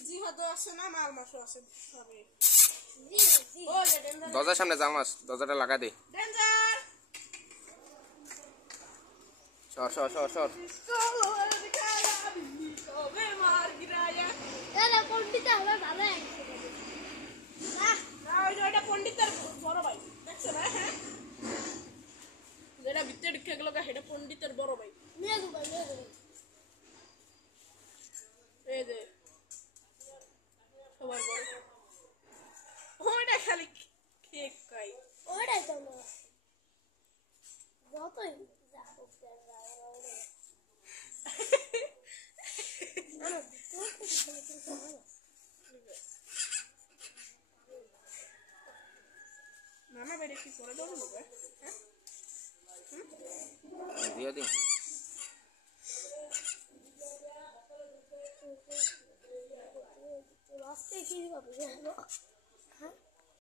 জিহাদ আছে না মাল মাসও আছে সবে দরজার সামনে জামাস দরজাটা লাগা দে ডেঞ্জার সর সর সর সর ওবে মার গিরায়া এরা পণ্ডিত হবে ভালো না ওইটা পণ্ডিতের বড় ভাই দেখছ না হ্যাঁ যেটা ভিতরে ঢুকে গেল সেটা পণ্ডিতের বড় ভাই নিয়ে দেবো এই যে সবার বড় ওইটা খালি কেক খাই ওটাই তো না যতই নানা বাইরে কি করে দেবো হ্যাঁ দিয়ে দিন রাস্তায় কি হবে হ্যাঁ